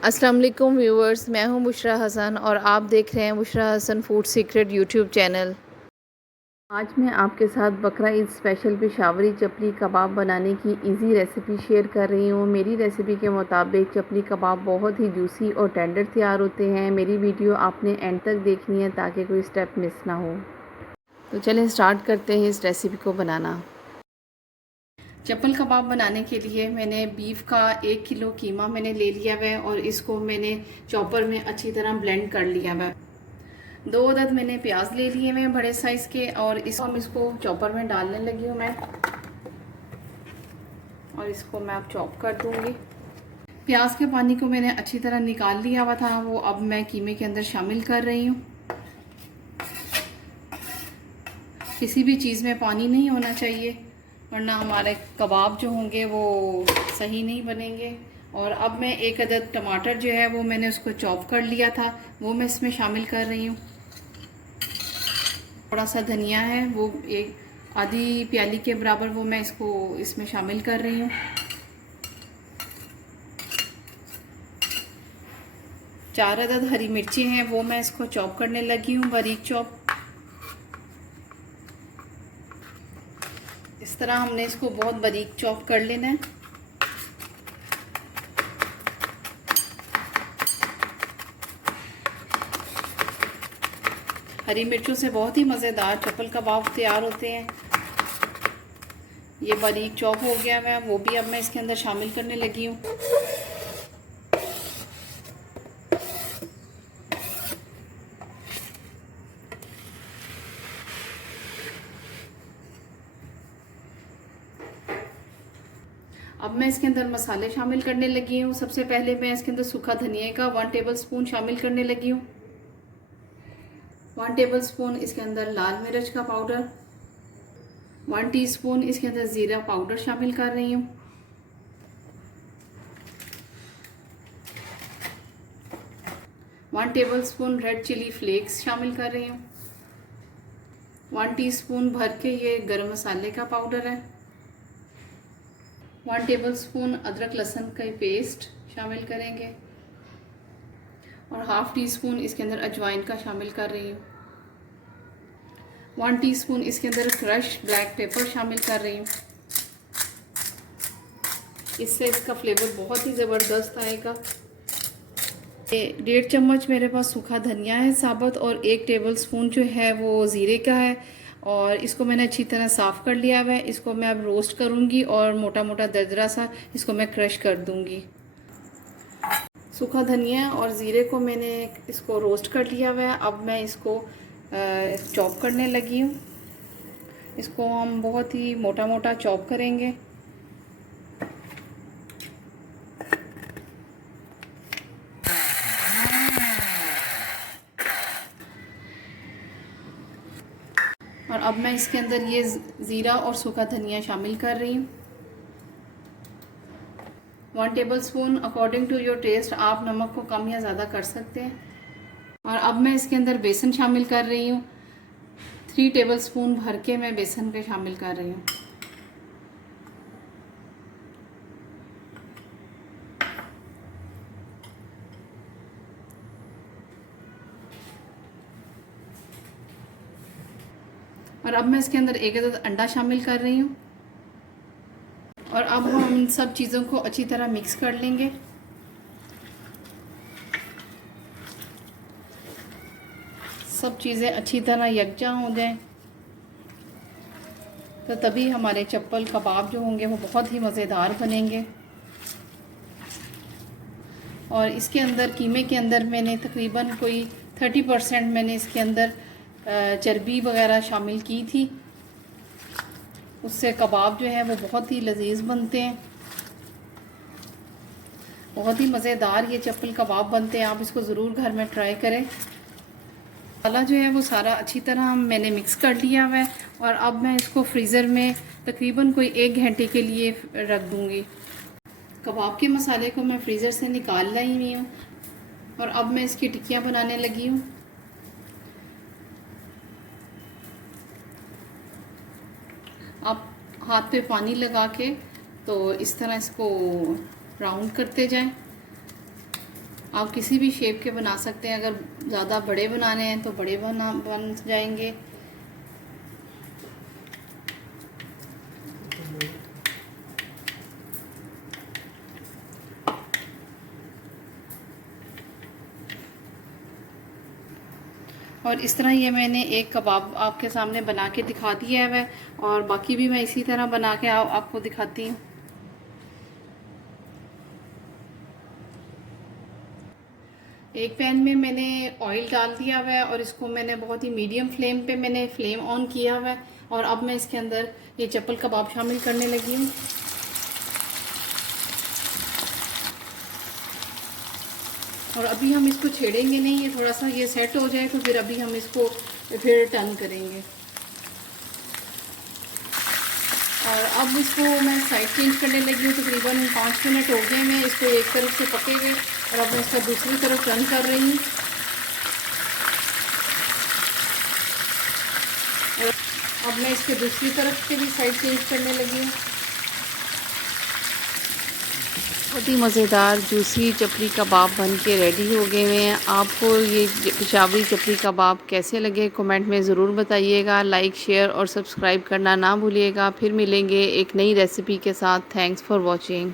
अस्सलाम वालेकुम व्यूवर्स, मैं हूं बुशरा हसन और आप देख रहे हैं Bushra Hasan food secret YouTube channel. आज मैं आपके साथ बकरा ईद स्पेशल पेशावरी चपली कबाब बनाने की इजी रेसिपी शेयर कर रही हूं। मेरी रेसिपी के मुताबिक चपली कबाब बहुत ही जूसी और टेंडर तैयार होते हैं। मेरी वीडियो आपने एंड तक देखनी है ताकि कोई स्टेप मिस ना हो। तो चलें स्टार्ट करते हैं इस रेसिपी को बनाना। चप्पल कबाब बनाने के लिए मैंने बीफ का 1 किलो कीमा मैंने ले लिया है और इसको मैंने चॉपर में अच्छी तरह ब्लेंड कर लिया है। 2 अदद मैंने प्याज ले लिए हैं बड़े साइज़ के और इसको चॉपर में डालने लगी हूँ मैं, और इसको मैं अब चॉप कर दूँगी। प्याज के पानी को मैंने अच्छी तरह निकाल लिया हुआ था, वो अब मैं कीमे के अंदर शामिल कर रही हूँ। किसी भी चीज़ में पानी नहीं होना चाहिए वरना हमारे कबाब जो होंगे वो सही नहीं बनेंगे। और अब मैं 1 अदद टमाटर जो है वो मैंने उसको चॉप कर लिया था, वो मैं इसमें शामिल कर रही हूँ। थोड़ा सा धनिया है, वो एक आधी प्याली के बराबर वो मैं इसमें शामिल कर रही हूँ। 4 अदद हरी मिर्ची हैं, वो मैं इसको चॉप करने लगी हूँ, बारीक चॉप। इस तरह हमने इसको बहुत बारीक चॉप कर लेना है। हरी मिर्चों से बहुत ही मज़ेदार चप्पल कबाब तैयार होते हैं। ये बारीक चॉप हो गया है, वो भी अब मैं इसके अंदर शामिल करने लगी हूँ। अब मैं इसके अंदर मसाले शामिल करने लगी हूँ। सबसे पहले मैं इसके अंदर सूखा धनिया का 1 टेबल स्पून शामिल करने लगी हूँ। 1 टेबल स्पून इसके अंदर लाल मिर्च का पाउडर, 1 टीस्पून इसके अंदर ज़ीरा पाउडर शामिल कर रही हूँ। 1 tablespoon red chilli flakes शामिल कर रही हूँ। 1 टीस्पून भर के ये गरम मसाले का पाउडर है। 1 टेबल स्पून अदरक लहसुन का पेस्ट शामिल करेंगे और हाफ टी स्पून इसके अंदर अजवाइन का शामिल कर रही हूँ। 1 टीस्पून इसके अंदर क्रश ब्लैक पेपर शामिल कर रही हूँ। इससे इसका फ्लेवर बहुत ही ज़बरदस्त आएगा। 1.5 चम्मच मेरे पास सूखा धनिया है साबुत और 1 टेबल स्पून जो है वो ज़ीरे का है और इसको मैंने अच्छी तरह साफ़ कर लिया हुआ है। इसको मैं अब रोस्ट करूँगी और मोटा मोटा दरदरा सा इसको मैं क्रश कर दूँगी। सूखा धनिया और ज़ीरे को मैंने इसको रोस्ट कर लिया हुआ है। अब मैं इसको चॉप करने लगी हूँ। इसको हम बहुत ही मोटा मोटा चॉप करेंगे। और अब मैं इसके अंदर ये ज़ीरा और सूखा धनिया शामिल कर रही हूँ। 1 tablespoon according to your taste, आप नमक को कम या ज़्यादा कर सकते हैं। और अब मैं इसके अंदर बेसन शामिल कर रही हूँ। 3 टेबल स्पून भर के मैं बेसन के शामिल कर रही हूँ। और अब मैं इसके अंदर 1 अदद अंडा शामिल कर रही हूँ और अब हम इन सब चीज़ों को अच्छी तरह मिक्स कर लेंगे। सब चीज़ें अच्छी तरह यकजा हो जाएं तो तभी हमारे चप्पल कबाब जो होंगे वो बहुत ही मज़ेदार बनेंगे। और इसके अंदर कीमे के अंदर मैंने तकरीबन कोई 30% मैंने इसके अंदर चर्बी वगैरह शामिल की थी। उससे कबाब जो है वो बहुत ही लजीज बनते हैं, बहुत ही मज़ेदार ये चप्पल कबाब बनते हैं। आप इसको ज़रूर घर में ट्राई करें। मसाला जो है वो सारा अच्छी तरह मैंने मिक्स कर लिया हुआ है और अब मैं इसको फ्रीज़र में तकरीबन कोई 1 घंटे के लिए रख दूँगी। कबाब के मसाले को मैं फ्रीज़र से निकाल लाई हुई हूँ और अब मैं इसकी टिक्कियाँ बनाने लगी हूँ। आप हाथ पे पानी लगा के तो इस तरह इसको राउंड करते जाएं। आप किसी भी शेप के बना सकते हैं। अगर ज़्यादा बड़े बनाने हैं तो बड़े बन जाएंगे। और इस तरह ये मैंने एक कबाब आपके सामने बना के दिखा दिया है और बाकी भी मैं इसी तरह बना के आपको दिखाती हूँ। एक पैन में मैंने ऑयल डाल दिया हुआ है और इसको मैंने बहुत ही मीडियम फ्लेम पे मैंने फ्लेम ऑन किया हुआ है और अब मैं इसके अंदर ये चप्पल कबाब शामिल करने लगी हूँ। और अभी हम इसको छेड़ेंगे नहीं, ये थोड़ा सा ये सेट हो जाए तो फिर अभी हम इसको फिर टर्न करेंगे। और अब इसको मैं साइड चेंज करने लगी हूँ। तकरीबन 5 मिनट हो गए मैं इसको एक तरफ से पके हुए और अब मैं इसका दूसरी तरफ टर्न कर रही हूँ। और अब मैं इसके दूसरी तरफ से भी साइड चेंज करने लगी हूँ। बहुत ही मज़ेदार जूसी चपली कबाब बन के रेडी हो गए हुए हैं। आपको ये पेशावरी चपली कबाब कैसे लगे कमेंट में ज़रूर बताइएगा। लाइक शेयर और सब्सक्राइब करना ना भूलिएगा। फिर मिलेंगे एक नई रेसिपी के साथ। Thanks for watching.